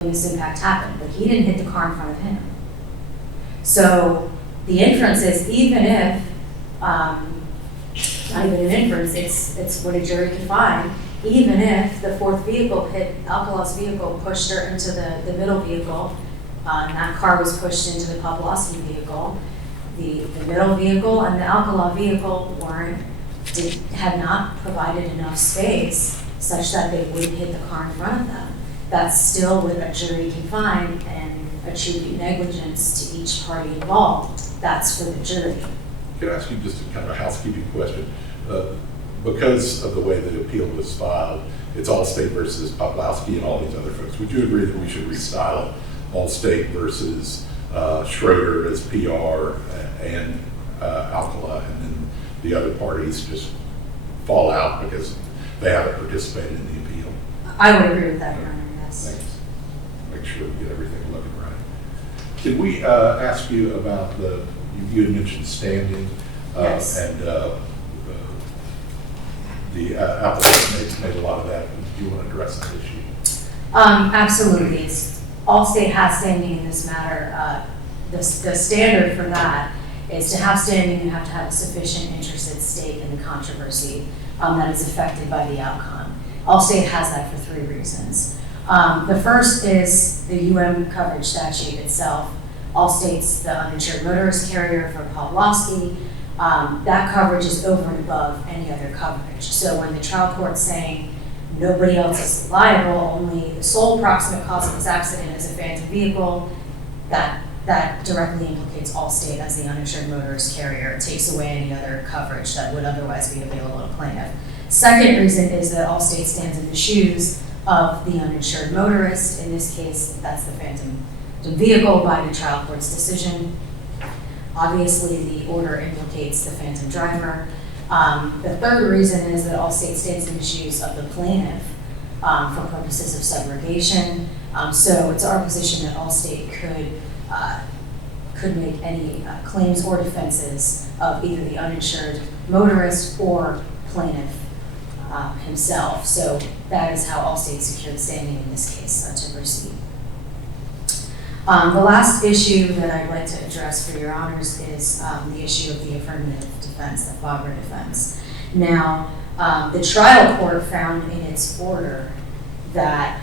this impact happened, but he didn't hit the car in front of him. So the inference is, even if, not even an inference, it's what a jury can find, even if the fourth vehicle hit Alcala's vehicle, pushed her into the middle vehicle, and that car was pushed into the Pawlowski vehicle, the middle vehicle and the Alcala vehicle had not provided enough space such that they wouldn't hit the car in front of them. That's still what a jury can find and attribute negligence to each party involved. That's for the jury. Can I ask you just a kind of a housekeeping question? Because of the way the appeal was filed, it's Allstate versus Pawlowski and all these other folks. Would you agree that we should restyle it? Allstate versus Schroeder as PR and Alcala, and then the other parties just fall out because they haven't participated in the appeal? I would agree with that, Your Honor, yes. Thanks. Make sure we get everything looking right. Can we ask you about you had mentioned standing, yes. And the applicant made a lot of that. Do you want to address that issue? Absolutely. Allstate has standing in this matter. The standard for that is to have standing, you have to have a sufficient interest at stake in the controversy that is affected by the outcome. Allstate has that for 3 reasons. The first is the coverage statute itself. Allstate's the uninsured motorist carrier for Pawlowski. That coverage is over and above any other coverage. So when the trial court's saying nobody else is liable, only the sole proximate cause of this accident is a phantom vehicle, that directly implicates Allstate as the uninsured motorist carrier. It takes away any other coverage that would otherwise be available to plaintiff. Second reason is that Allstate stands in the shoes of the uninsured motorist. In this case, that's the phantom vehicle by the trial court's decision. Obviously, the order implicates the phantom driver. The third reason is that Allstate stands in the shoes of the plaintiff for purposes of subrogation. So it's our position that Allstate could make any claims or defenses of either the uninsured motorist or plaintiff himself. So that is how Allstate secured standing in this case to proceed. The last issue that I'd like to address for your honors is the issue of the affirmative defense, the FABRA defense. Now, the trial court found in its order that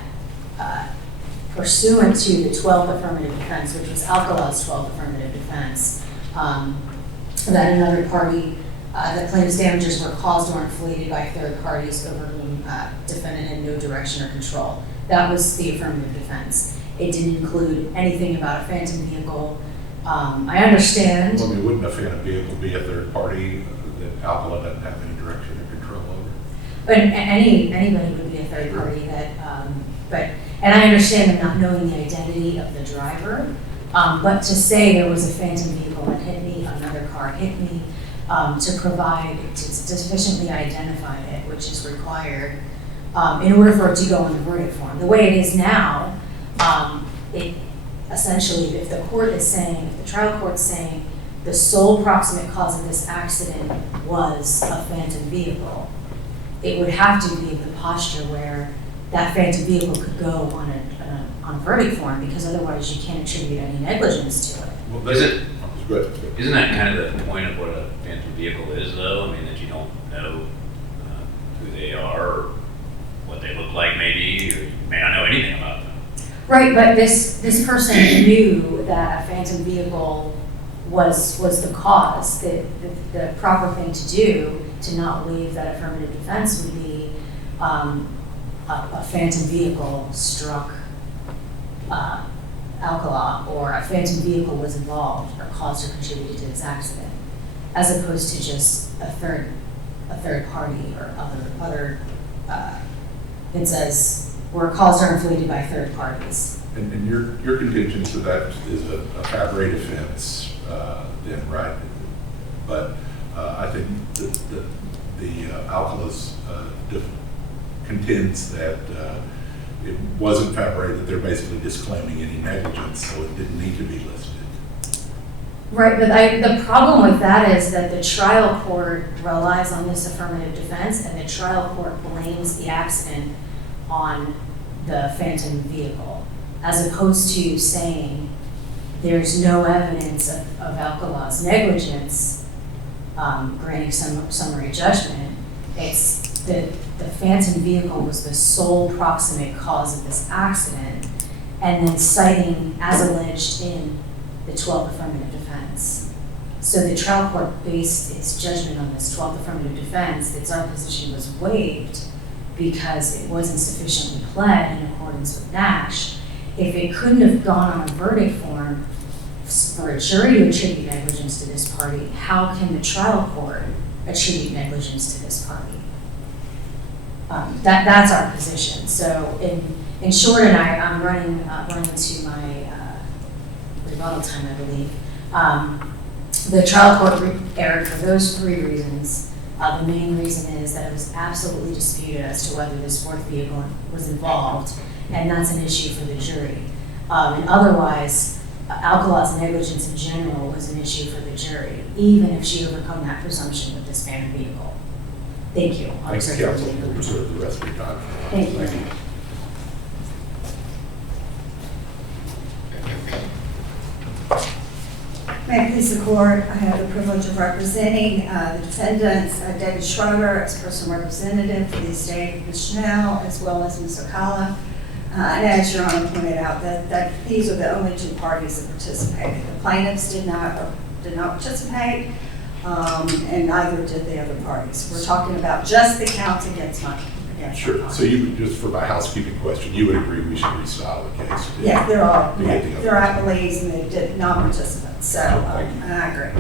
pursuant to the 12th affirmative defense, which was Alcala's 12th affirmative defense, that another party, the plaintiff's damages were caused or inflated by third parties over whom defendant had no direction or control. That was the affirmative defense. It didn't include anything about a phantom vehicle. I understand. Well, wouldn't a phantom vehicle be a third party that Alcala doesn't have any direction or control over? But anybody would be a third party that, and I understand them not knowing the identity of the driver, but to say there was a phantom vehicle that hit me, another car hit me, to provide, to sufficiently identify it, which is required in order for it to go in the verdict form. The way it is now, it essentially, if the court is saying, if the trial court's saying the sole proximate cause of this accident was a phantom vehicle, it would have to be the posture where that phantom vehicle could go on a verdict form, because otherwise you can't attribute any negligence to it. Well, isn't that kind of the point of what a phantom vehicle is, though? I mean, that you don't know who they are or what they look like, maybe, or you may not know anything about them. Right, but this person knew that a phantom vehicle was the cause. The proper thing to do to not waive that affirmative defense would be a phantom vehicle struck Alcala, or a phantom vehicle was involved or caused or contributed to this accident, as opposed to just a third party or other. It says were caused or inflated by third parties. And your contention to that is a FABRA defense, then, right? But I think the Alcala's contends that it wasn't FABRA, that they're basically disclaiming any negligence, so it didn't need to be listed. Right, but the problem with that is that the trial court relies on this affirmative defense, and the trial court blames the accident on the phantom vehicle. as opposed to saying there's no evidence of Alcala's negligence, granting some summary judgment. It's the phantom vehicle was the sole proximate cause of this accident, and then citing as alleged in the 12th affirmative defense. So the trial court based its judgment on this 12th affirmative defense. It's our position was waived because it wasn't sufficiently pled in accordance with Nash. If it couldn't have gone on a verdict form for a jury to attribute negligence to this party, how can the trial court attribute negligence to this party? That's our position. So in short, and I'm running to my rebuttal time, I believe. The trial court erred for those 3 reasons. The main reason is that it was absolutely disputed as to whether this 4th vehicle was involved, and that's an issue for the jury. And otherwise, Alcala's negligence in general was an issue for the jury, even if she overcome that presumption with this phantom vehicle. Thank you. Thanks, counsel. We'll reserve the rest of your time. Thank you. May it please the court, I have the privilege of representing the defendants, David Schroeder as personal representative for the estate of Ms. Chanel, as well as Ms. Ocala. And as Your Honor pointed out, that these are the only 2 parties that participated. The plaintiffs did not participate, and neither did the other parties. We're talking about just the counts against my client. Sure. So you would, just for my housekeeping question, you would agree we should restyle the case? Yeah, they're all, To yeah, get the they're other- appellees and they did not participate, so, Thank you. and I agree.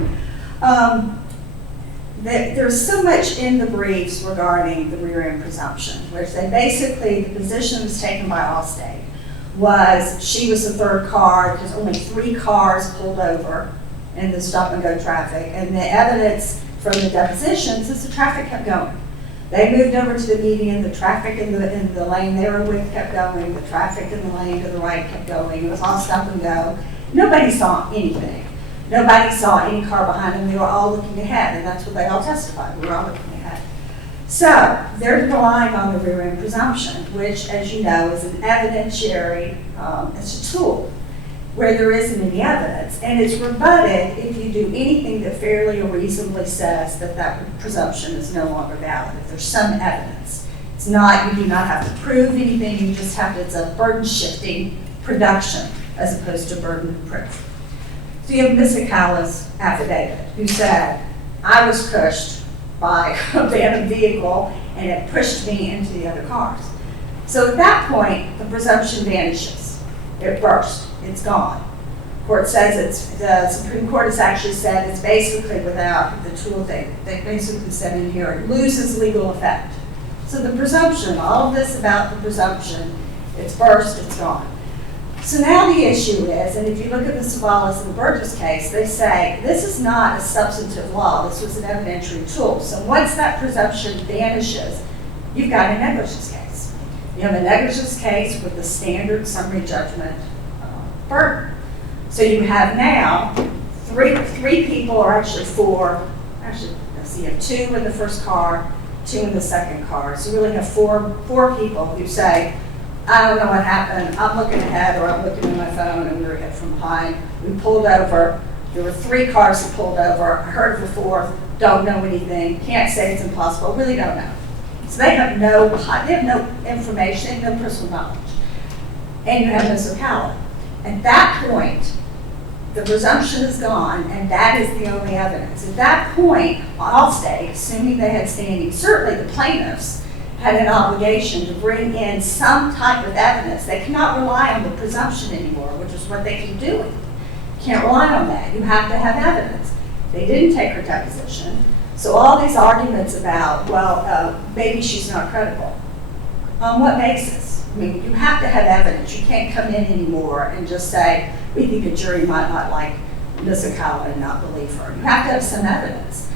There's so much in the briefs regarding the rear end presumption, which they basically, the position was taken by Allstate was she was the 3rd car because only 3 cars pulled over in the stop and go traffic, and the evidence from the depositions is the traffic kept going. They moved over to the median, the traffic in the lane they were with kept going, the traffic in the lane to the right kept going, it was all stop and go. Nobody saw anything. Nobody saw any car behind them, they were all looking ahead, and that's what they all testified, we were all looking ahead. So, they're relying on the rear end presumption, which, as you know, is an evidentiary, it's a tool where there isn't any evidence, and it's rebutted if you do anything that fairly or reasonably says that that presumption is no longer valid, if there's some evidence. It's not, you do not have to prove anything, you just have to, it's a burden shifting production as opposed to burden of proof. So you have Ms. Ocala's affidavit who said, I was pushed by a phantom vehicle and it pushed me into the other cars. So at that point, the presumption vanishes. It burst. It's gone. Court says the Supreme Court has actually said it's basically without the tool they basically said in here, it loses legal effect. So the presumption, all of this about the presumption, it's burst, it's gone. So now the issue is, and if you look at the Savalas and the Burgess case, they say this is not a substantive law, this was an evidentiary tool. So once that presumption vanishes, you've got a negligence case. You have a negligence case with the standard summary judgment burden. So you have now three people, or actually 4, actually, let's see, you have 2 in the first car, 2 in the second car. So you really have four people who say, I don't know what happened, I'm looking ahead or I'm looking at my phone and we were hit from behind. We pulled over, there were 3 cars that pulled over, I heard of the 4th, don't know anything, can't say it's impossible, really don't know. So they have no information, no personal knowledge. And you have Ms. Ocala. At that point, the presumption is gone and that is the only evidence. At that point, Allstate, assuming they had standing, certainly the plaintiffs had an obligation to bring in some type of evidence. They cannot rely on the presumption anymore, which is what they keep doing. You can't rely on that. You have to have evidence. They didn't take her deposition. So all these arguments about, well, maybe she's not credible. On what basis? I mean, you have to have evidence. You can't come in anymore and just say, we think a jury might not like Ms. Ocala and not believe her. You have to have some evidence.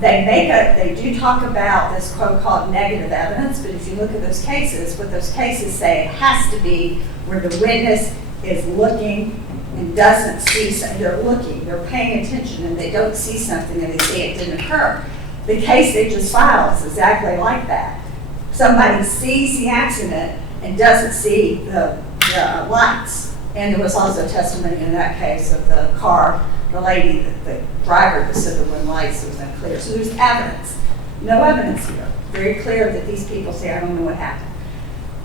They do talk about this quote called negative evidence, but if you look at those cases, what those cases say, it has to be where the witness is looking and doesn't see something. They're looking, they're paying attention, and they don't see something and they say it didn't occur. The case they just filed is exactly like that. Somebody sees the accident and doesn't see the the lights. And there was also testimony in that case of the car, the lady, the driver that said there were lights, it was unclear. So there's evidence. No evidence here. Very clear that these people say, I don't know what happened.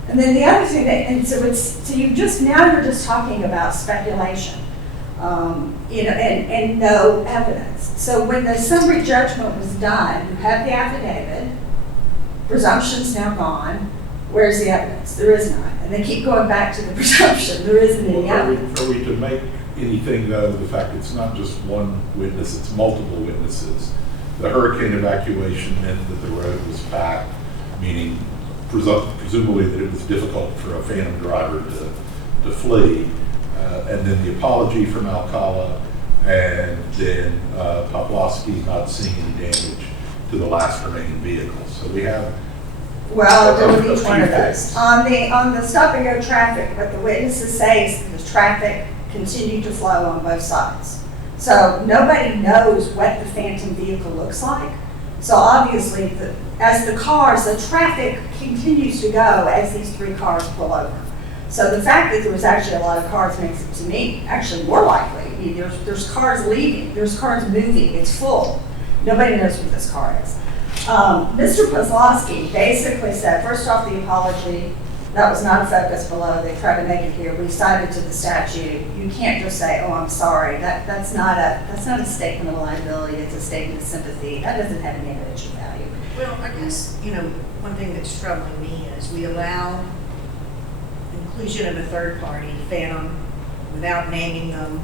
And then the other thing that, and so it's, so you just, now you're just talking about speculation, you know, and no evidence. So when the summary judgment was done, you have the affidavit, presumption's now gone, where's the evidence? There is none. And they keep going back to the presumption, there isn't any evidence. Are we to make anything though of the fact it's not just one witness, it's multiple witnesses? The hurricane evacuation meant that the road was packed, meaning presumably that it was difficult for a phantom driver to flee. And then the apology from Alcala, and then Poplawski not seeing any damage to the last remaining vehicle. So we have Well, there was a each one of few those. things. On the stop and go traffic, what the witnesses say is that the traffic continued to flow on both sides. So nobody knows what the phantom vehicle looks like. So obviously, as the traffic continues to go as these three cars pull over. So the fact that there was actually a lot of cars makes it, to me, actually more likely. I mean, there's cars leaving, there's cars moving, it's full. Nobody knows what this car is. Mr. Poplawski basically said, first off, the apology, that was not a focus below. They tried to make it here. We cited to the statute. You can't just say, "Oh, I'm sorry." That's not a statement of liability. It's a statement of sympathy. That doesn't have any evidential value. Well, I guess, you know, one thing that's troubling me is we allow inclusion of a third party, phantom, without naming them,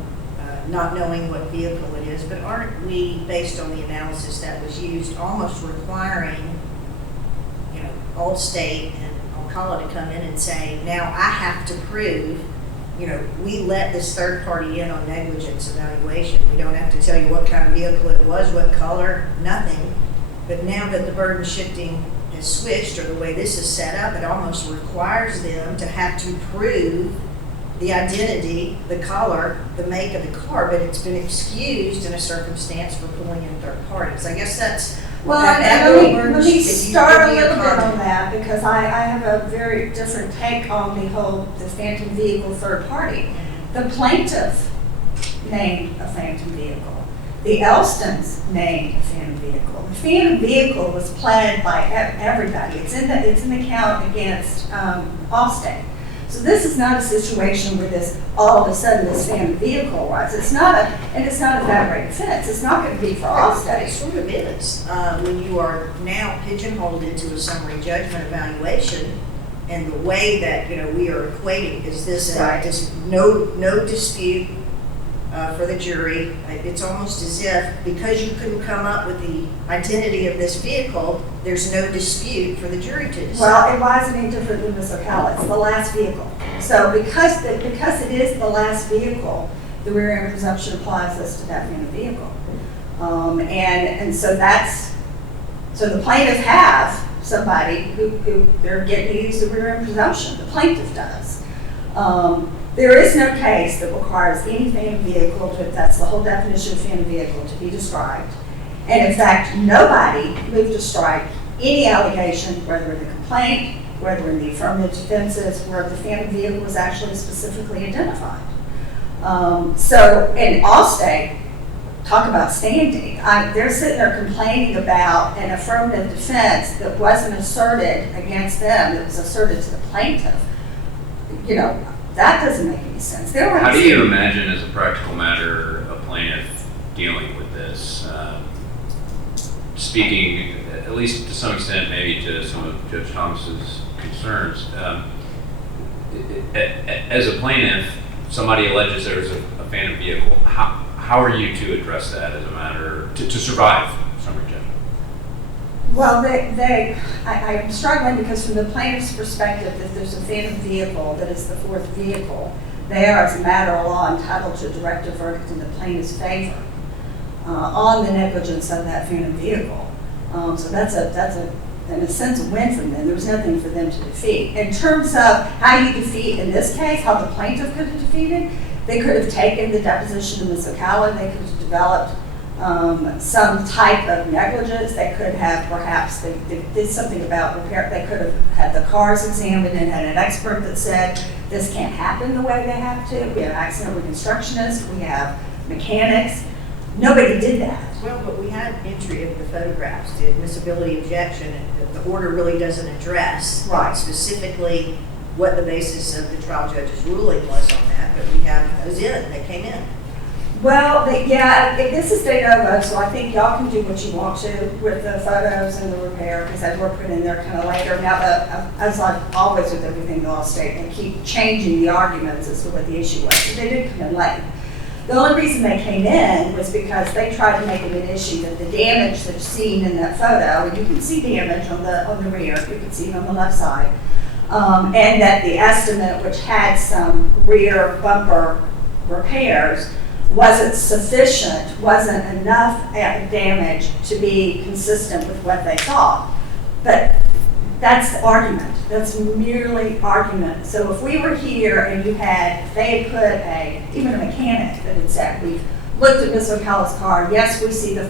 not knowing what vehicle it is, but aren't we, based on the analysis that was used, almost requiring, you know, Allstate and Alcala to come in and say, now I have to prove, you know, we let this third party in on negligence evaluation. We don't have to tell you what kind of vehicle it was, what color, nothing. But now that the burden shifting has switched, or the way this is set up, it almost requires them to have to prove the identity, the color, the make of the car, but it's been excused in a circumstance for pulling in third parties. I guess that's Well, that let little me word, if you start a give me little bit on comment. that, because I have a very different take on the phantom vehicle third party. The plaintiff named a phantom vehicle. The Elstons named a phantom vehicle. The phantom vehicle was planned by everybody. It's in the count against Allstate. So this is not a situation where all of a sudden this phantom vehicle arrives. It's not a fabricated offense. It's not going to be for It Allstate. sort of is, when you are now pigeonholed into a summary judgment evaluation, and the way that, you know, we are equating, is this Right. no dispute for the jury. It's almost as if, because you couldn't come up with the identity of this vehicle, there's no dispute for the jury to decide. Well, it wasn't any different than Ms. Ocala. It's the last vehicle. So because it is the last vehicle, the rear end presumption applies as to that phantom vehicle. And so so the plaintiff has somebody who they're getting to use the rear end presumption. The plaintiff does. There is no case that requires any phantom vehicle, that's the whole definition of phantom vehicle, to be described. And in fact, nobody moved to strike any allegation, whether in the complaint, whether in the affirmative defenses, where the phantom vehicle was actually specifically identified. And Allstate, talk about standing. They're sitting there complaining about an affirmative defense that wasn't asserted against them, that was asserted to the plaintiff. You know, that doesn't make any sense. How do you imagine, as a practical matter, a plaintiff dealing with this? Speaking, at least to some extent, maybe to some of Judge Thomas's concerns. As a plaintiff, somebody alleges there's a phantom vehicle. How are you to address that as a matter to survive summary judgment? Well, I'm struggling because from the plaintiff's perspective, if there's a phantom vehicle that is the fourth vehicle, they are, as a matter of law, entitled to a directive verdict in the plaintiff's favor on the negligence of that phantom vehicle. So that's in a sense, a win for them. There was nothing for them to defeat. In terms of how you defeat, in this case, how the plaintiff could have defeated, they could have taken the deposition of Ms. Ocala, they could have developed some type of negligence. They could have, perhaps, they did something about repair. They could have had the cars examined and had an expert that said, this can't happen the way they have to. We have accident reconstructionists, we have mechanics. Nobody did that. Well, but we had entry of the photographs, the admissibility objection, and the order really doesn't address Right. specifically what the basis of the trial judge's ruling was on that, but we have those they came in. Well, this is de novo, so I think y'all can do what you want to with the photos and the repair, because they were put in there kind of later. Now, as I've always with everything in Allstate, they keep changing the arguments as to what the issue was, but they did come in late. The only reason they came in was because they tried to make it an issue that the damage that's seen in that photo, and you can see damage on the rear, you can see it on the left side, and that the estimate, which had some rear bumper repairs, wasn't sufficient, wasn't enough damage to be consistent with what they thought. But that's the argument. That's merely argument. So if we were here and they had put even a mechanic that had said, we've looked at Ms. Ocala's car, yes, we see the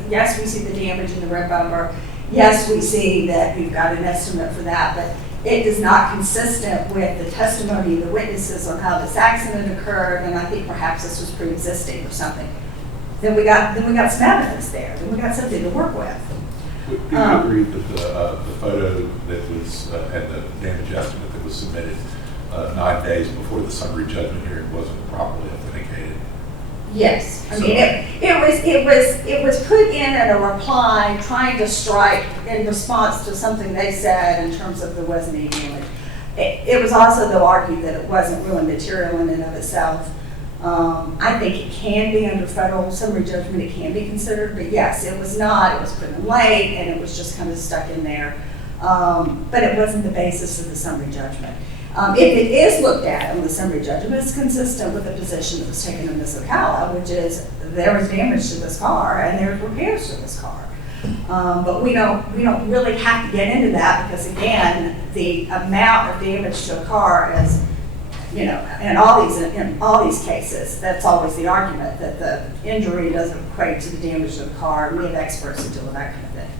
damage in the rear bumper, yes, we see that you've got an estimate for that, but it is not consistent with the testimony of the witnesses on how this accident occurred, and I think perhaps this was pre-existing or something. Then we got some evidence there. Then we got something to work with. Do you agree that the photo that was and the damage estimate that was submitted 9 days before the summary judgment hearing wasn't properly authenticated? Yes, I mean it was put in a reply trying to strike in response to something they said in terms of there wasn't any damage. It was also though argued that it wasn't really material in and of itself. I think it can be under federal summary judgment. It can be considered, but yes, it was not. It was put in late and it was just kind of stuck in there. But it wasn't the basis of the summary judgment. If it is looked at in the summary judgment, it's consistent with the position that was taken in Ms. Ocala, which is there was damage to this car and there's repairs to this car. But we don't really have to get into that because again, the amount of damage to a car is, in all these cases, that's always the argument that the injury doesn't equate to the damage to the car. And we have experts that deal with that kind of thing,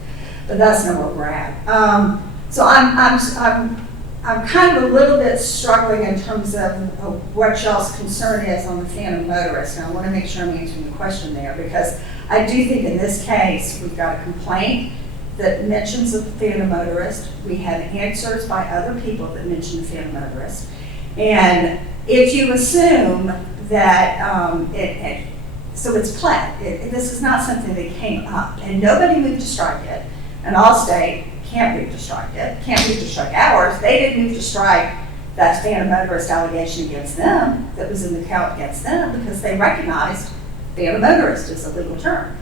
but that's not where we're at. So I'm kind of a little bit struggling in terms of what y'all's concern is on the phantom motorist. And I want to make sure I'm answering the question there because I do think in this case we've got a complaint that mentions the phantom motorist. We have answers by other people that mention the phantom motorist. And if you assume that so it's pled. This is not something that came up and nobody moved to strike it. And Allstate can't move to strike it, can't move to strike ours. They didn't move to strike that phantom motorist allegation against them that was in the count against them because they recognized phantom motorist is a legal term.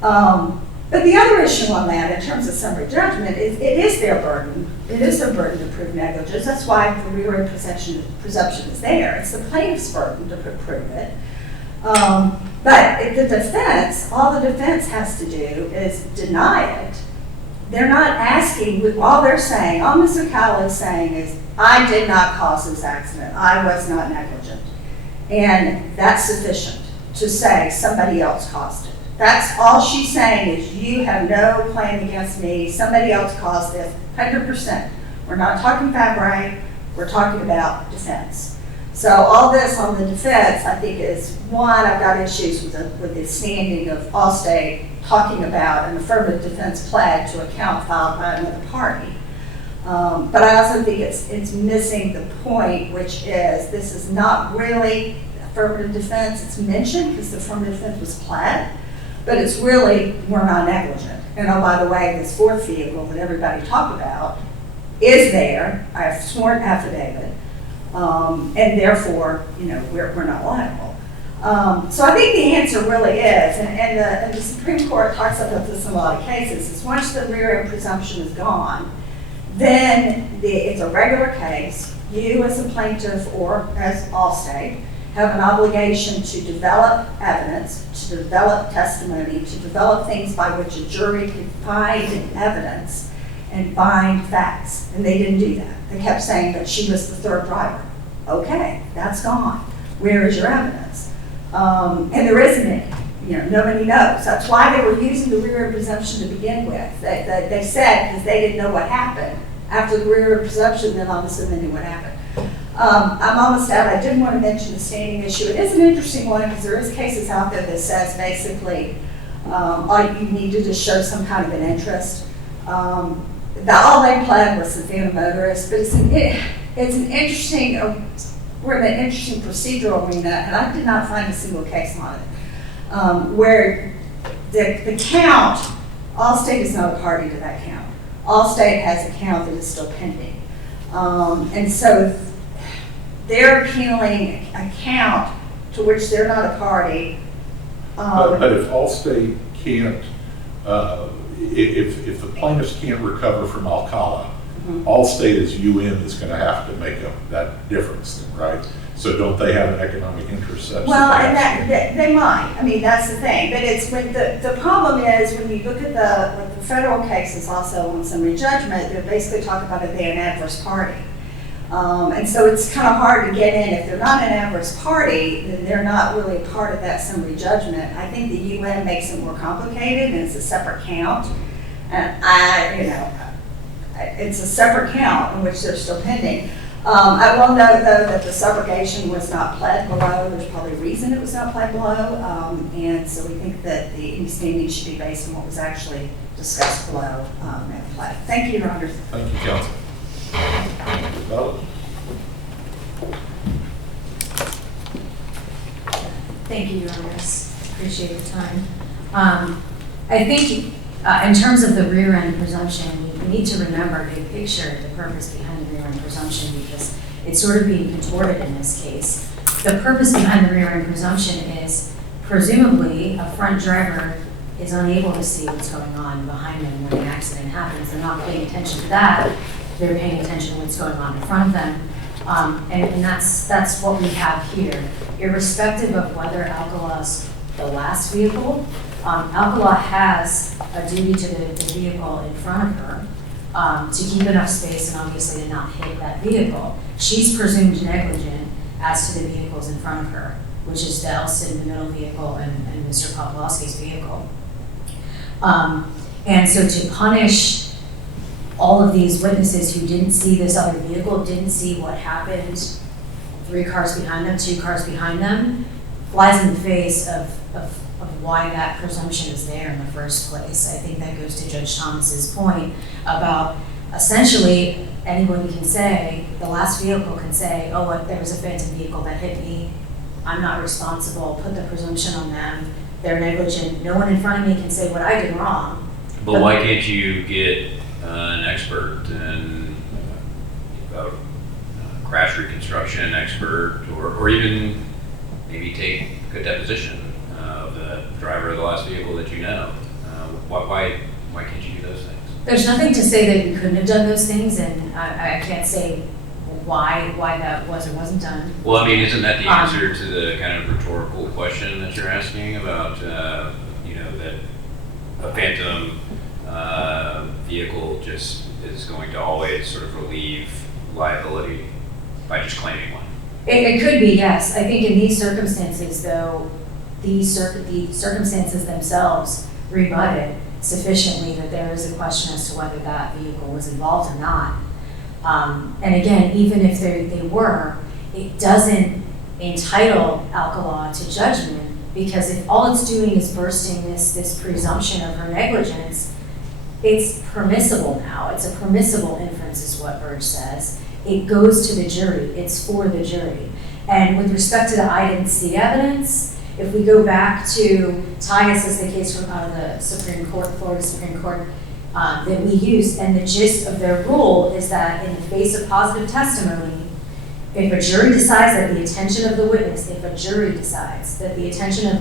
But the other issue on that in terms of summary judgment is it is their burden. It is their burden to prove negligence. That's why the rear end presumption is there. It's the plaintiff's burden to prove it. But if the defense, all the defense has to do is deny it. They're not asking, all they're saying, all Ms. Ocala is saying is, I did not cause this accident. I was not negligent. And that's sufficient to say somebody else caused it. That's all she's saying is you have no claim against me. Somebody else caused this, 100%. We're not talking Fabre, we're talking about defense. So all this on the defense, I think is, one, I've got issues with the standing of Allstate talking about an affirmative defense pledge to account filed by another party. But I also think it's missing the point, which is this is not really affirmative defense. It's mentioned because the affirmative defense was pled, but it's really we're not negligent. And oh, by the way, this fourth vehicle that everybody talked about is there. I have sworn affidavit, and therefore, we're not liable. So I think the answer really is, and the Supreme Court talks about this in a lot of cases, is once the rear end presumption is gone, then it's a regular case. You as a plaintiff or as Allstate have an obligation to develop evidence, to develop testimony, to develop things by which a jury can find evidence and find facts. And they didn't do that. They kept saying that she was the third driver. Okay, that's gone. Where is your evidence? And there isn't any. nobody knows. That's why they were using the rear end presumption to begin with. They said, because they didn't know what happened. After the rear end presumption, then obviously they knew what happened. I'm almost out. I did want to mention the standing issue. It is an interesting one because there is cases out there that says basically all you need to just show some kind of an interest. All they pled was the phantom motorist, but it's an interesting, we're in an interesting procedural arena, and I did not find a single case on it, where the count, Allstate is not a party to that count. Allstate has a count that is still pending. And so they're appealing a count to which they're not a party. But if Allstate can't, if the plaintiffs can't recover from Alcala, Allstate as UM is going to have to make up that difference, right? So don't they have an economic interest? Such Well, that and they might. I mean, that's the thing. But it's when the problem is when you look at the federal cases also on summary judgment, they're basically talking about it being an adverse party. And so it's kind of hard to get in. If they're not an adverse party, then they're not really a part of that summary judgment. I think the UN makes it more complicated, and it's a separate count. And it's a separate count in which they're still pending. I will note, though, that the subrogation was not pled below. There's probably a reason it was not pled below. And so we think that the standing should be based on what was actually discussed below and pled. Thank you, Your Honor. Thank you, counsel. Bella? Thank you, Your Honors. Appreciate your time. I think in terms of the rear end presumption, we need to remember big picture, the purpose behind the rear end presumption, because it's sort of being contorted in this case. The purpose behind the rear end presumption is presumably a front driver is unable to see what's going on behind them when an accident happens. They're not paying attention to that. They're paying attention to what's going on in front of them. And that's what we have here. Irrespective of whether Alcala's the last vehicle, Alcala has a duty to the vehicle in front of her to keep enough space and obviously to not hit that vehicle. She's presumed negligent as to the vehicles in front of her, which is the Elston, the middle vehicle, and Mr. Poplowski's vehicle. And so to punish all of these witnesses who didn't see this other vehicle, didn't see what happened 3 cars behind them, 2 cars behind them, flies in the face of why that presumption is there in the first place. I think that goes to Judge Thomas's point about essentially anyone can say, the last vehicle can say, oh, what, there was a phantom vehicle that hit me, I'm not responsible, put the presumption on them, they're negligent, no one in front of me can say what I did wrong. But why can't you get an expert and a crash reconstruction expert, or even maybe take a deposition of the driver of the last vehicle that you know? Why can't you do those things? There's nothing to say that you couldn't have done those things, and I can't say why that was or wasn't done. Well, I mean, isn't that the answer to the kind of rhetorical question that you're asking about, that a phantom vehicle just is going to always sort of relieve liability by just claiming one? It could be, yes. I think in these circumstances, though, the circumstances themselves rebut it sufficiently that there is a question as to whether that vehicle was involved or not. And again, even if they were, it doesn't entitle Alcala to judgment, because if all it's doing is bursting this presumption of her negligence, it's permissible now. It's a permissible inference is what Burge says. It goes to the jury. It's for the jury. And with respect to the I didn't see evidence, if we go back to Tyus as the case from out of the Supreme Court, Florida Supreme Court, that we use, and the gist of their rule is that in the face of positive testimony, if a jury decides that the attention of the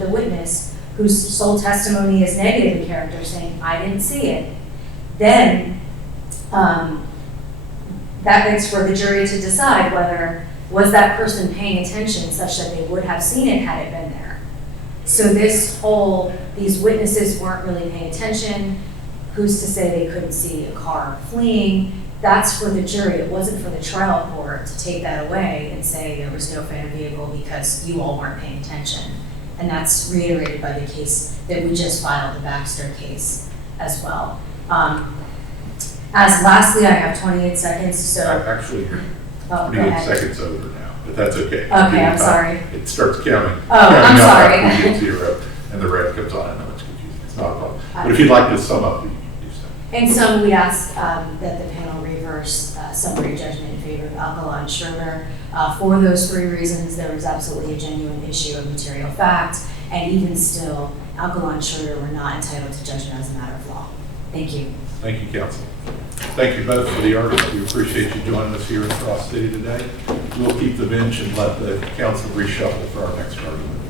witness, whose sole testimony is negative in character, saying, I didn't see it, then that makes for the jury to decide whether was that person paying attention such that they would have seen it had it been there. So these witnesses weren't really paying attention. Who's to say they couldn't see a car fleeing? That's for the jury. It wasn't for the trial court to take that away and say there was no phantom vehicle because you all weren't paying attention. And that's reiterated by the case that we just filed, the Baxter case as well. As lastly, I have 28 seconds, so, Actually, oh, go 28 ahead. seconds over now, but that's okay. Okay, I'm sorry. It starts counting. Oh, I'm counting up sorry. after you get 0, and the red comes on. I know it's confusing. It's not a problem. But if you'd like to sum up, you can do so. In sum, we ask that the panel reverse summary judgment in favor of Alcala and Schroeder. For those 3 reasons, there was absolutely a genuine issue of material fact, and even still, Alcala and Schroeder were not entitled to judgment as a matter of law. Thank you. Thank you, counsel. Thank you both for the argument. We appreciate you joining us here in Frost City today. We'll keep the bench and let the council reshuffle for our next argument.